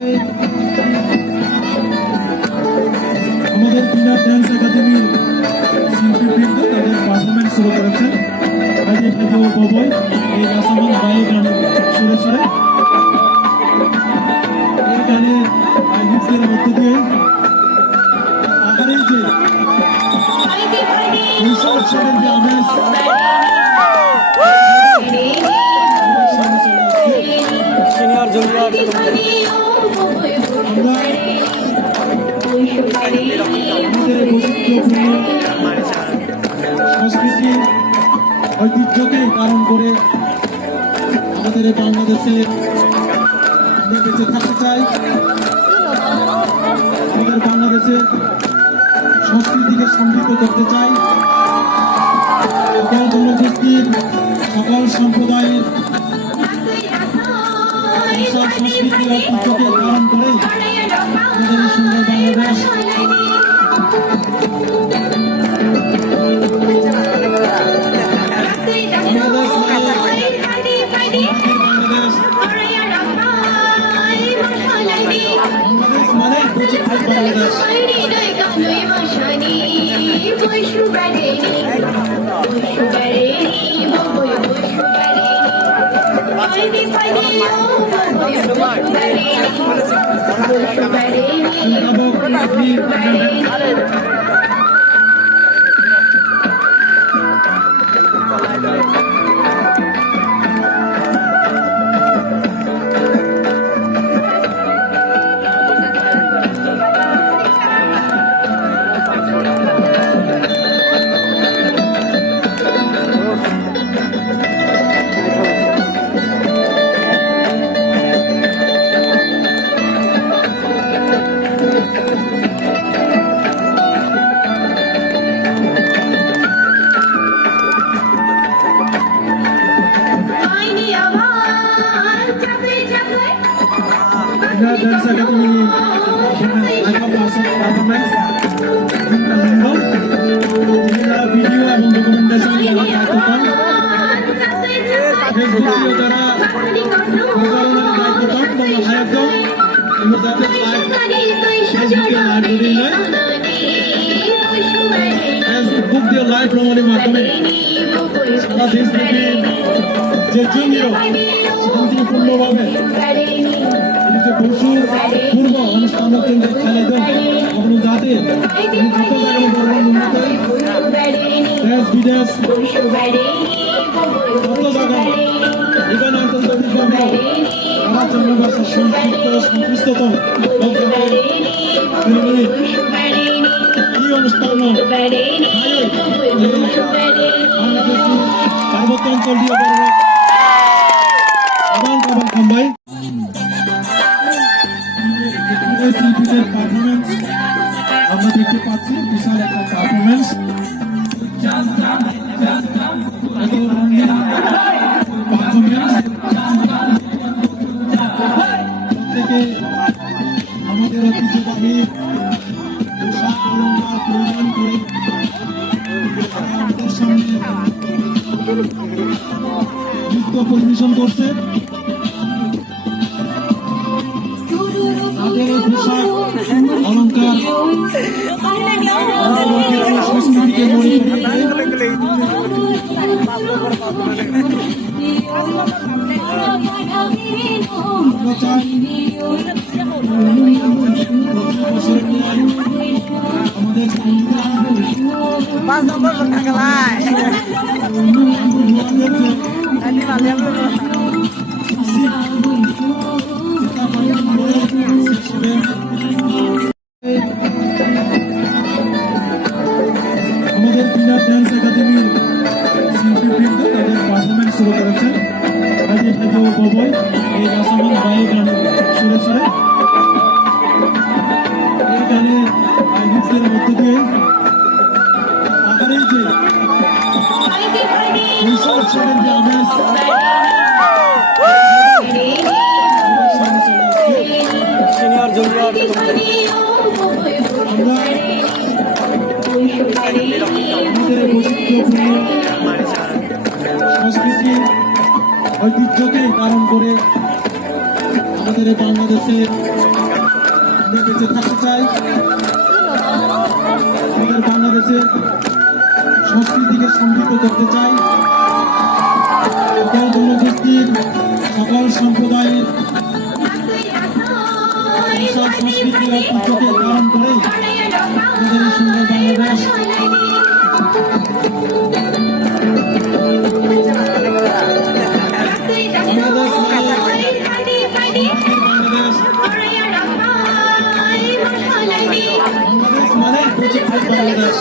আমাদের কিনার ডান্স একাডেমির শিল্পীবৃন্দ তাদের পারফরমেন্স শুরু করেছেন। কাজী ঠাকুর ববই এই রাসামান গায়ে গানের সুরে সুরে এই গানের গীতের মধ্য দিয়ে আগারেই যে উৎসবের যে আমেজ সিনিয়র জুনিয়র আমাদের বৈচিত্র্যপূর্ণ সংস্কৃতি ঐতিহ্যকে ধারণ করে আমাদের বাংলাদেশে আমরা বেঁচে থাকতে চাই। আমাদের বাংলাদেশে সংস্কৃতিকে সমৃদ্ধ করতে চাই। সকল জনগোষ্ঠীর সকল সম্প্রদায়ের সংস্কৃতি ঐতিহ্যকে ধারণ করে আমাদের এই সুন্দর বাংলাদেশ মানে Bangladesh Dance Academy performance video এবং ডকুমেন্টেশন দায়িত্ব পান। ফেসবুকে যারা পরিচালনার দায়িত্ব পান বা হায়াত যাতে ফেসবুকে লাইভ ভিডিও নয়, ফেসবুক দিয়ে লাইভ ভ্রমণের মাধ্যমে সারা দেশব্যাপী যে জঙ্গিও শান্তিপূর্ণভাবে পশুর পূর্ব অনুষ্ঠান কেন্দ্রে খেলে দেন কখনো যাতে যত জায়গায় উন্নত দেশ বিদেশ যত জায়গায় ইভেন আন্তর্জাতিকভাবে আমার জন্মবাসী সংশ্লিষ্টতম এই অনুষ্ঠান বাংলাদেশ পার্বত্য অঞ্চল দিয়ে খাম্বাই শিল্পীদের পারফরমেন্স আমরা দেখতে পাচ্ছি। বিশাল একটা পারফরমেন্স প্রত্যেকে আমাদের ঐতিহ্যবাহী পোশাক অলঙ্কার পরিধান করে আমাদের সামনে নৃত্য পরিবেশন করছে। তাদের পোশাক অলঙ্কার সংস্কৃতিকে মনে আমাদের কিনার ডান্স একাডেমির শিল্পীবৃন্দ তাদের পারফরমেন্স শুরু করেছেন। কাজী ঠাকুর ববই এই রাসামান গায়ে গানের সুরে সুরে এই গানের গীতের মধ্য দিয়ে আগারেই যে উৎসবের যে আমেজ সিনিয়র জুনিয়র আমাদের বৈচিত্র্যপূর্ণ সংস্কৃতি ঐতিহ্যকে ধারণ করে আমাদের আমাদের বাংলাদেশে আমরা বেঁচে থাকতে চাই, আমাদের বাংলাদেশের সংস্কৃতিকে সমৃদ্ধ করতে চাই, সকল জনগোষ্ঠীর সকল সম্প্রদায়ের ভাষা সংস্কৃতি ঐতিহ্যকে ধারণ করে আমাদের এই সুন্দর বাংলাদেশ মানে বেঁচে থাকবে Bangladesh.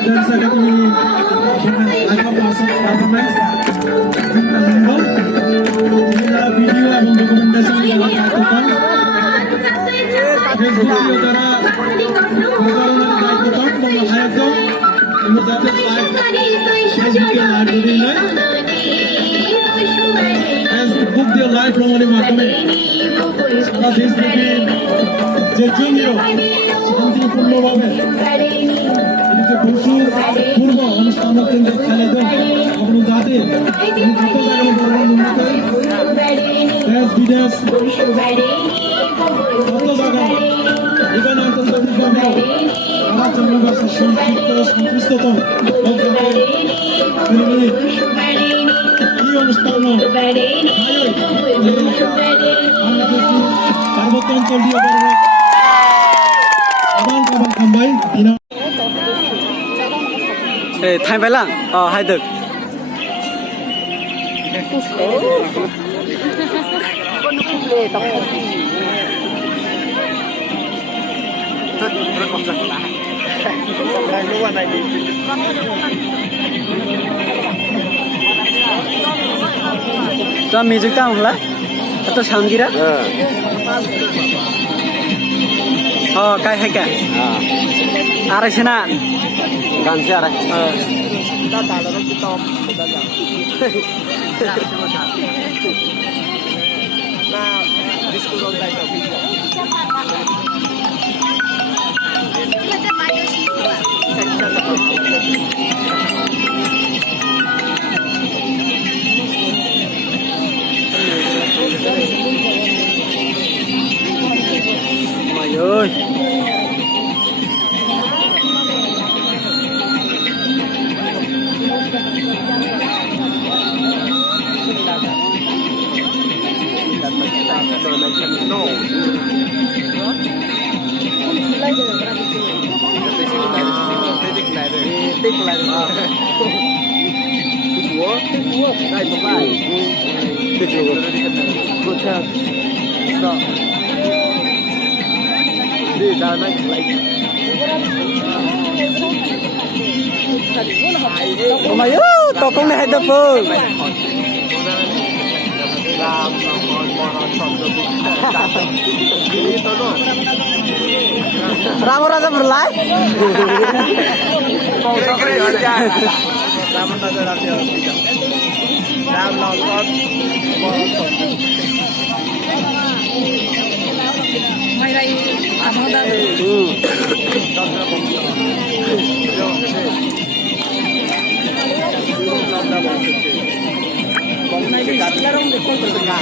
Dance Academy dengan awesome performance member inilah video এবং ডকুমেন্টেশন যারা দায়িত্ব পান ভিডিও যারা পরিচালনার দায়িত্ব পান তোমরা হায়ার দাও তোমরা যাদের লাইভ ফেসবুকে লাইভ ভিডিও নয় ফেসবুক দিয়ে লাইভ প্রমাণের মাধ্যমে সারা দেশব্যাপী যে জঙ্গিও শান্তিপূর্ণভাবে পূর্ব অনুষ্ঠান কেন্দ্রে খেলে দেন এবং যাতে যত জায়গায় বড় দেশ বিদেশ যত জায়গায় ইভেন আন্তর্জাতিকভাবে আমার জনগোষ্ঠীর সংশ্লিষ্টতম এই অনুষ্ঠান পার্বত্য অঞ্চল দিয়ে আবার কাবার খাম্বাই দিনা Thay phải lặng, hay được. Cho music tao không lá? Atau sound kira? Oh, kayak hay ka? Aray sina. Gan siya aray. Ôi. Tích lại Chúa đây có bài tích rồi good job stop đi ra này lại oh my god to cũng này được không làm Ramo Raja berlai. Ramo Raja Raja. Ram Lord. Mai rai apa dah? Bom naik di dalam dekor bertengah.